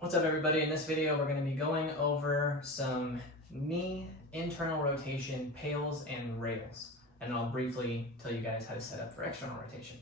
What's up, everybody? In this video, we're going to be going over some knee internal rotation PAILs and rails, and I'll briefly tell you guys how to set up for external rotation.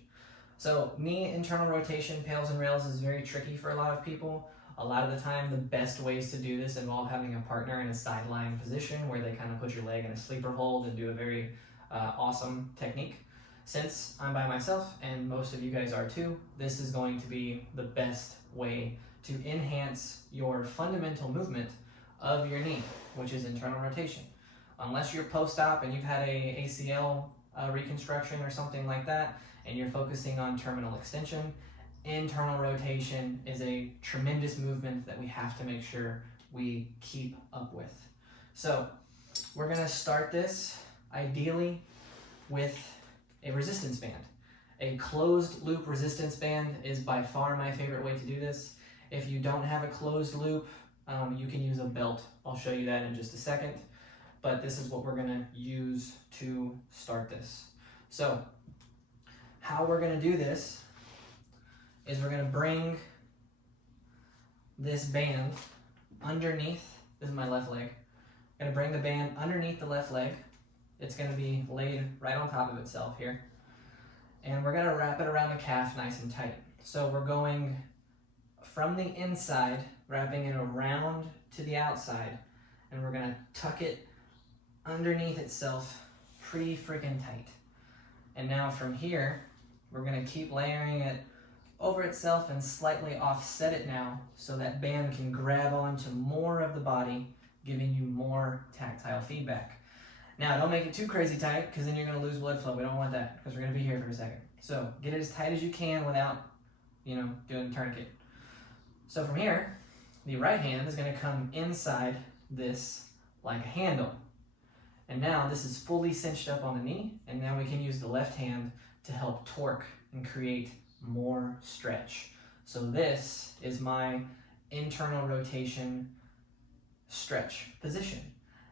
So knee internal rotation, PAILs and rails is very tricky for a lot of people. A lot of the time, the best ways to do this involve having a partner in a sideline position where they kind of put your leg in a sleeper hold and do a very awesome technique. Since I'm by myself, and most of you guys are too, this is going to be the best way to enhance your fundamental movement of your knee, which is internal rotation. Unless you're post-op and you've had a ACL reconstruction or something like that, and you're focusing on terminal extension, internal rotation is a tremendous movement that we have to make sure we keep up with. So we're gonna start this ideally with a resistance band. A closed loop resistance band is by far my favorite way to do this. If you don't have a closed loop, you can use a belt. I'll show you that in just a second, but this is what we're gonna use to start this. So how we're gonna do this is we're gonna bring this band underneath, this is my left leg. I'm gonna bring the band underneath the left leg. It's gonna be laid right on top of itself here. And we're gonna wrap it around the calf nice and tight. So we're going from the inside, wrapping it around to the outside, and we're gonna tuck it underneath itself pretty freaking tight. And now from here, we're gonna keep layering it over itself and slightly offset it now so that band can grab onto more of the body, giving you more tactile feedback. Now, don't make it too crazy tight because then you're gonna lose blood flow. We don't want that because we're gonna be here for a second. So get it as tight as you can without, doing a tourniquet. So from here, the right hand is gonna come inside this like a handle. And now this is fully cinched up on the knee, and now we can use the left hand to help torque and create more stretch. So this is my internal rotation stretch position.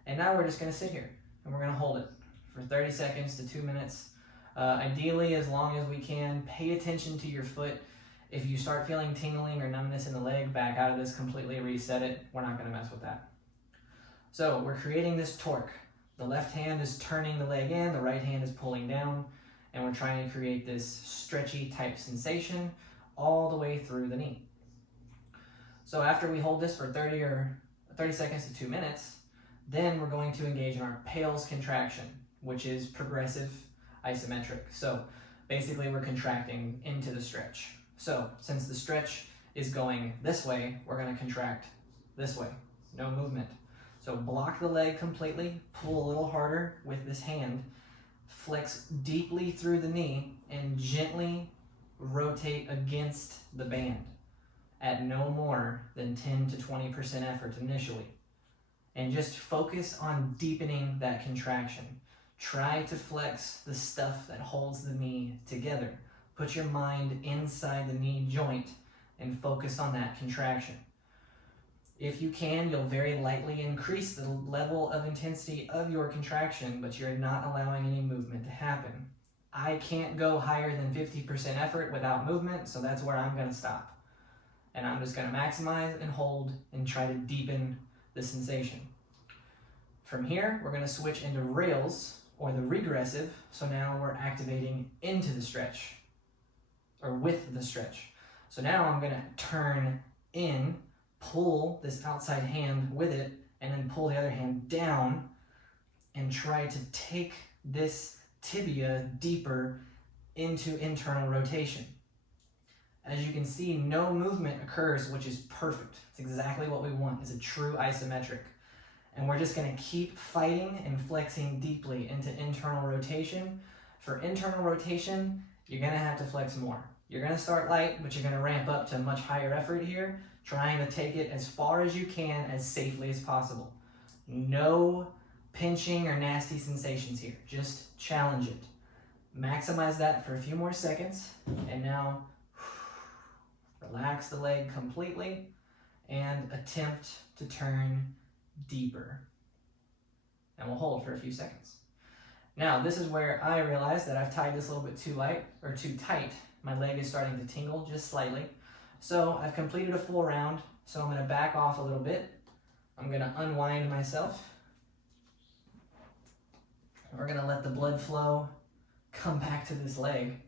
And now we're just gonna sit here and we're gonna hold it for 30 seconds to 2 minutes. Ideally, as long as we can. Pay attention to your foot. If you start feeling tingling or numbness in the leg, back out of this completely, reset it. We're not gonna mess with that. So we're creating this torque. The left hand is turning the leg in, the right hand is pulling down, and we're trying to create this stretchy type sensation all the way through the knee. So after we hold this for 30 seconds to 2 minutes, then we're going to engage in our PAILs contraction, which is progressive isometric. So basically we're contracting into the stretch. So since the stretch is going this way, we're gonna contract this way, no movement. So block the leg completely, pull a little harder with this hand, flex deeply through the knee, and gently rotate against the band at no more than 10 to 20% effort initially. And just focus on deepening that contraction. Try to flex the stuff that holds the knee together. Put your mind inside the knee joint and focus on that contraction. If you can, you'll very lightly increase the level of intensity of your contraction, but you're not allowing any movement to happen. I can't go higher than 50% effort without movement, so that's where I'm gonna stop. And I'm just gonna maximize and hold and try to deepen the sensation. From here, we're gonna switch into rails, or the regressive, so now we're activating into the stretch, or with the stretch. So now I'm gonna turn in, pull this outside hand with it, and then pull the other hand down, and try to take this tibia deeper into internal rotation. As you can see, no movement occurs, which is perfect. It's exactly what we want, is a true isometric. And we're just gonna keep fighting and flexing deeply into internal rotation. For internal rotation, you're gonna have to flex more. You're gonna start light, but you're gonna ramp up to a much higher effort here, trying to take it as far as you can, as safely as possible. No pinching or nasty sensations here, just challenge it. Maximize that for a few more seconds, and now relax the leg completely and attempt to turn deeper. And we'll hold for a few seconds. Now, this is where I realize that I've tied this a little bit too light or too tight. My leg is starting to tingle just slightly. So I've completed a full round, so I'm gonna back off a little bit. I'm gonna unwind myself. We're gonna let the blood flow come back to this leg.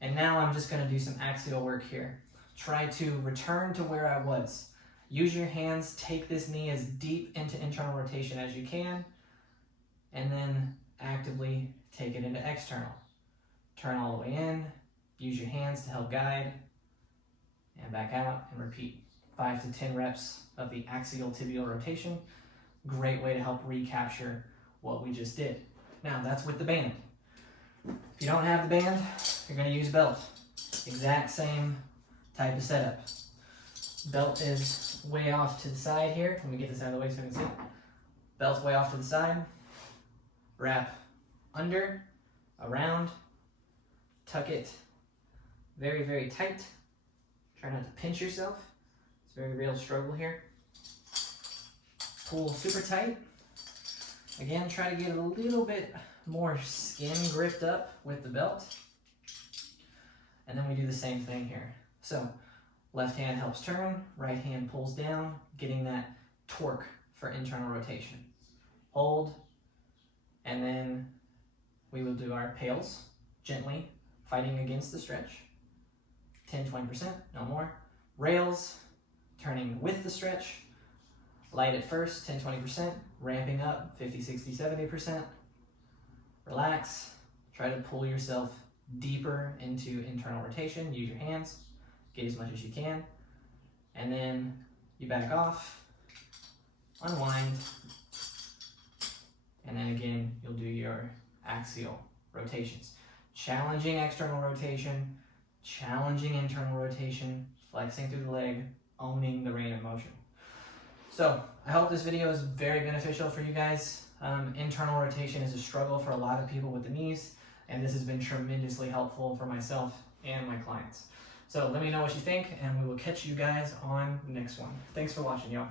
And now I'm just gonna do some axial work here. Try to return to where I was. Use your hands, take this knee as deep into internal rotation as you can, and then actively take it into external. Turn all the way in, use your hands to help guide, and back out and repeat. 5 to 10 reps of the axial tibial rotation. Great way to help recapture what we just did. Now that's with the band. If you don't have the band, you're gonna use belt. Exact same type of setup. Belt is way off to the side here. Let me get this out of the way so you can see it. Belt's way off to the side. Wrap under, around, tuck it very, very tight. Try not to pinch yourself. It's a very real struggle here. Pull super tight. Again, try to get a little bit more skin gripped up with the belt. And then we do the same thing here. So left hand helps turn, right hand pulls down, getting that torque for internal rotation. Hold, and then we will do our PAILs, gently fighting against the stretch. 10-20%, no more. Rails, turning with the stretch. Light at first, 10-20%, ramping up 50, 60, 70%. Relax, try to pull yourself deeper into internal rotation. Use your hands, get as much as you can. And then you back off, unwind, and then again, you'll do your axial rotations. Challenging external rotation, challenging internal rotation, flexing through the leg, owning the range of motion. So I hope this video is very beneficial for you guys. Internal rotation is a struggle for a lot of people with the knees, and this has been tremendously helpful for myself and my clients. So let me know what you think, and we will catch you guys on the next one. Thanks for watching, y'all.